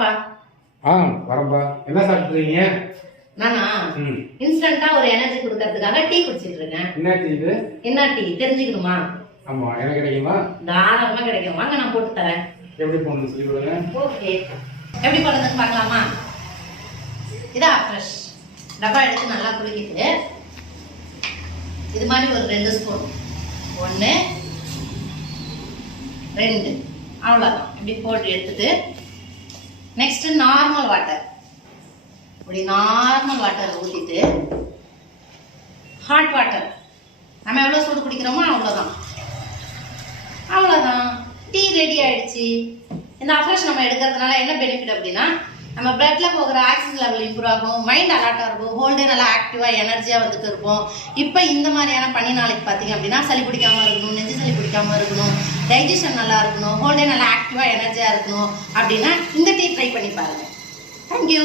வாப்பா. வரப்பா. என்ன சாப்பிடுறீங்க? நானா இன்ஸ்டன்ட்டா ஒரு எனர்ஜி கொடுக்கறதுக்காக டீ குடிச்சிட்டு இருக்கேன். என்ன டீ இது? என்ன டீ தெரிஞ்சுக்கணுமா? ஆமா, எனக்கு கிடைக்குமா? தாராளமா கிடைக்கும். வாங்க நான் போட்டு தரேன். எப்படி போடணும்னு சொல்லி கொடுங்க. ஓகே, எப்படி போடுறதுன்னு பார்க்கலாமா? இதா ஃப்ரெஷ் டப்பா எடுத்து நல்லா குலுக்கிட்டு இது மாதிரி ஒரு 2 ஸ்பூன், 1 2 அவ்வளோதான். இப்படி போட்டு எடுத்துட்டு நெக்ஸ்ட் நார்மல் வாட்டர், இப்படி நார்மல் வாட்டர் ஊற்றிட்டு ஹாட் வாட்டர் நம்ம எவ்வளோ சூடு குடிக்கிறோமோ அவ்வளோதான். அவ்வளோதான், டீ ரெடி ஆயிடுச்சு. இந்த அஃப்ரெஷ் நம்ம எடுக்கிறதுனால என்ன பெனிஃபிட் அப்படின்னா, நம்ம பிளட்ல போகிற ஆக்சிஜன் லெவல் இம்ப்ரூவ் ஆகும், மைண்ட் அலர்ட்டாக இருக்கும், ஹோல் டே நல்லா ஆக்டிவாக எனர்ஜியாக வந்துட்டு இருப்போம். இப்போ இந்த மாதிரியான பனி நாளைக்கு பார்த்தீங்க அப்படின்னா சளி பிடிக்காமல் இருக்கணும், நெஞ்சு சளி பிடிக்காமல் இருக்கணும், டைஜஷன் நல்லா இருக்கணும், ஹோல் டே நல்லா ஆக்டிவாக எனர்ஜியாக இருக்கணும் அப்படின்னா இந்த டீ ட்ரை பண்ணி பாருங்கள். தேங்க்யூ.